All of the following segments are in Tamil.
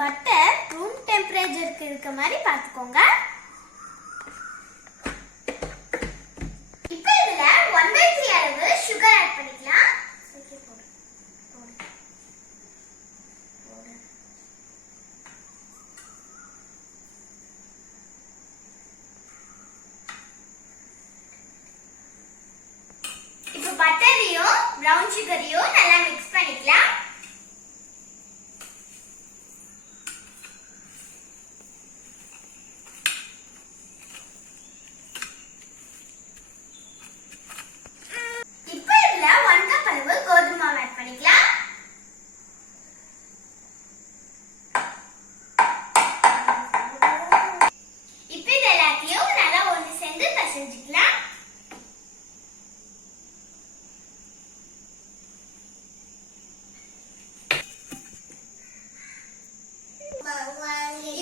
பட்டர் ரூம் டெம்பரேச்சருக்கு இருக்க மாதிரி பார்த்துக்கோங்க. இப்போ இதுல 1/3 அளவு சுகர் ஆட் பண்ணிக்கலாம். இப்போ பட்டரையும் பிரவுன் சுகரையும் நல்லா மிக்ஸ் பண்ணிக்கலாம்.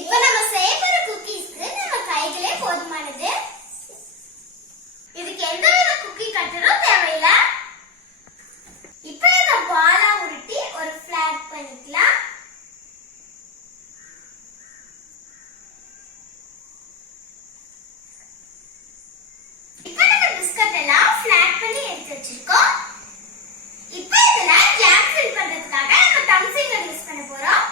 இப்போ நம்ம செய்ய போற குக்கீஸ்க்கு நம்ம கைகளே போதுமானது. இதுக்கு எந்த வித குக்கி கட்டரும் தேவையில்லை. இப்போ இத பாலா உருட்டி ஒரு ஃபிளாட் பண்ணிக்கலாம். இப்போ நம்ம பிஸ்கட் எல்லாம் ஃபிளாட் பண்ணி எடுத்து வச்சிருக்கோம். இப்போ இதுல ஜாம் ஃபில் பண்றதுக்காக நம்ம தம் ஃபிங்கர் யூஸ் பண்ண போறோம்.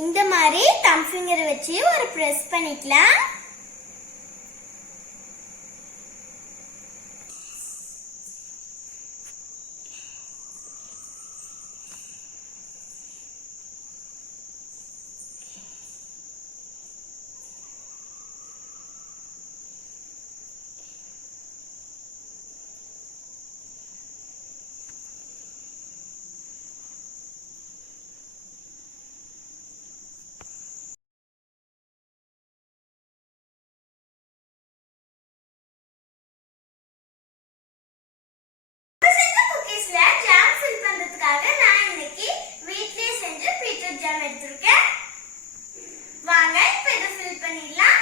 இந்த மாதிரி தம் ஃபிங்கர் வச்சு ஒரு பிரஸ் பண்ணிக்கலாம். ஜாம் ஃபில் பண்றதுக்காக நான் இன்னைக்கு வீட்லயே செஞ்ச பீட்ரூட் ஜாம் எடுத்துர்க்கேன். வாங்க இப்போ இத ஃபில் பண்ணிடலாம்.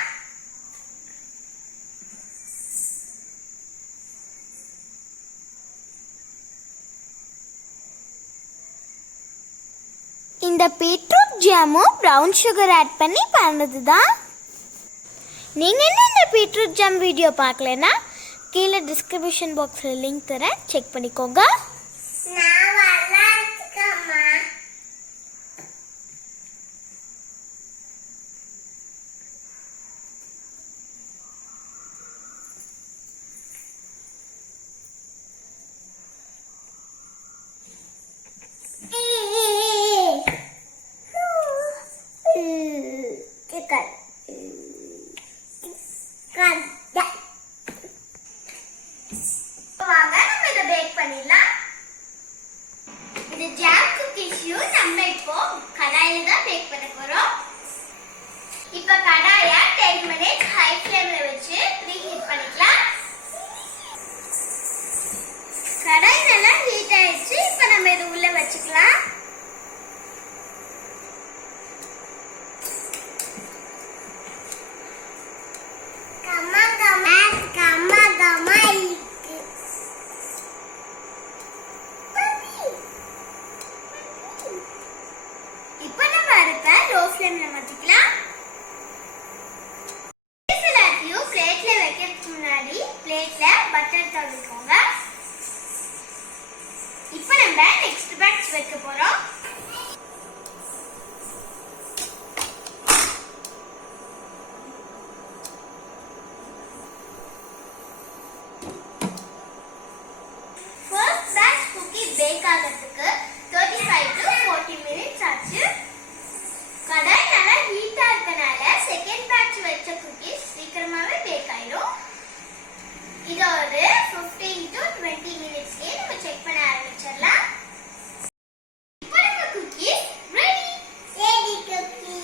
இந்த பீட்ரூட் ஜாமும் பிரவுன் சுகர் ஆட் பண்ணி பண்ணதுதான். நீங்க என்ன இந்த பீட்ரூட் ஜாம் வீடியோ பார்க்கலனா கீழே டிஸ்கிரிப்ஷன் பாக்ஸில் லிங்க் தரேன், செக் பண்ணிக்கோங்க. இந்த ஜாம் குக்கீஸையும் நம்ம இப்போ கடாயில தான் பேக் பண்ண போறோம். இப்போ கடாய 10 மினிட்ஸ் ஹை ஃப்ளேம்ல வச்சு ப்ரீஹீட் பண்ணிக்கலாம். கடாய் நல்லா ஹீட் ஆயிடுச்சு. இப்போ நம்ம இது உள்ள வச்சுக்கலாம். ஃப்ளேம்ல மாத்திக்கலாம். எல்லாத்தையும் பிளேட்ல வைக்கிறதுக்கு முன்னாடி பிளேட்ல பட்டர் தடவிக்கோங்க. இப்போ நம்ம நெக்ஸ்ட் பேட்ச் வைக்க போறோம். ஃபர்ஸ்ட் பேட்ச் குக்கி பேக் ஆகிறதுக்கு 35 to 40 மினிட்ஸ் ஆச்சு. கடாய் நல்லா ஹீட்டா இருக்கனால செகண்ட் பேட்ச் வச்ச குக்கீஸ் சீக்கிரமாவே பேக் ஆயிடும். இது ஒரு 15 to 20 மினிட்ஸ்லயே நம்ம செக் பண்ண ஆரம்பிச்சிடலாம். இப்போ நம்ம குக்கீஸ் ரெடி. குக்கி.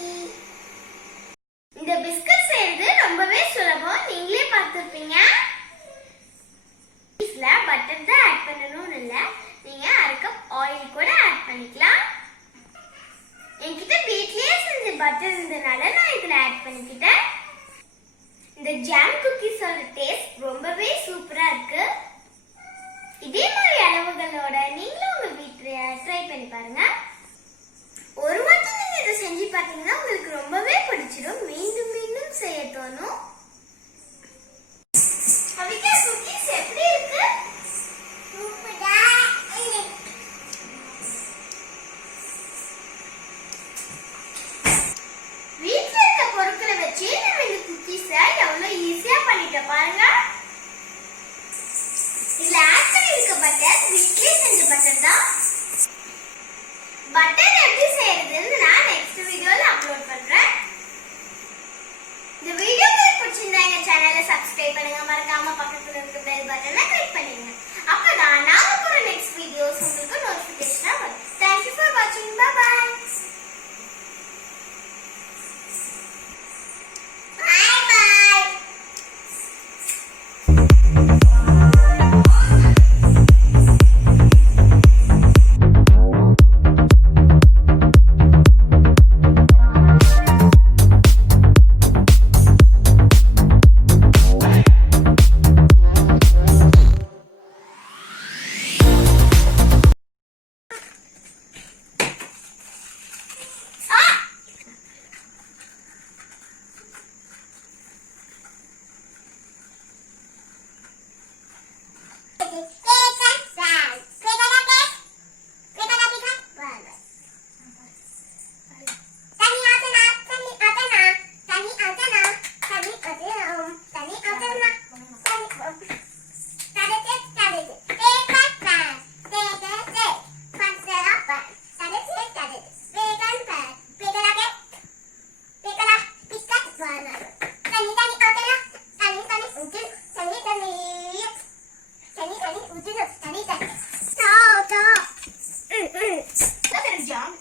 இந்த பிஸ்கட் செய்யறது ரொம்பவே சுலபம். நீங்களே பார்த்திருப்பீங்க. இதுல பட்டர் தான் ஆட் பண்ணணும்னு இல்ல, நீங்க 1/2 கப் ஆயில் கூட ஆட் பண்ணிக்கலாம். என்கிட்ட வீட்லயே செஞ்ச பட்டர் இருந்தனால நான் இதுல ஆட் பண்ணிக்கிட்டேன். இந்த ஜாம் குக்கீஸோட டேஸ்ட் ரொம்பவே சூப்பரா இருக்கு. இதே மாதிரி அளவுகளோட நீங்களும் உங்க வீட்ல ட்ரை பண்ணி பாருங்க. ஒரு வாட்டி நீங்க இதை செஞ்சு பார்த்தீங்கன்னா உங்களுக்கு ரொம்பவே பிடிச்சிடும். மீண்டும் மீண்டும் செய்ய தோணும். அவிகா குக்கீஸ் எப்படி இருக்கு? சூப்பரா இருக்கு. வீட்ல இருக்க பொருட்களை வச்சு நம்ம இந்த குக்கீஸை எவ்வளவு ஈஸியா பண்ணிட்டோம் பாருங்க. இதுல ஆட் பண்ணிருக்க பட்டர் வீட்லயே செஞ்ச பட்டர் தான். பட்டர் எப்படி செய்யறதுன்னு நான் நெக்ஸ்ட் வீடியோல அப்லோட் பண்றேன். இந்த வீடியோ உங்களுக்கு பிடிச்சிருந்தா எங்க சேனலை சப்ஸ்கிரைப் பண்ணுங்க. மறக்காம பக்கத்துல இருக்க பெல் பட்டனை கிளிக் பண்ணுங்க. அப்பதான் நாங்க போற நெக்ஸ்ட் வீடியோஸ் உங்களுக்கு நோட்டிபிகேஷனா வரும். Thank you for watching. Bye bye. Jam.